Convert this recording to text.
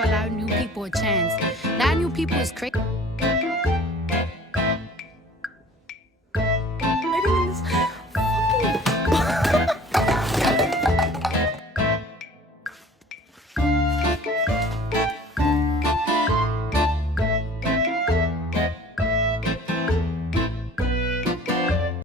never allow new people a chance. That new people is crazy.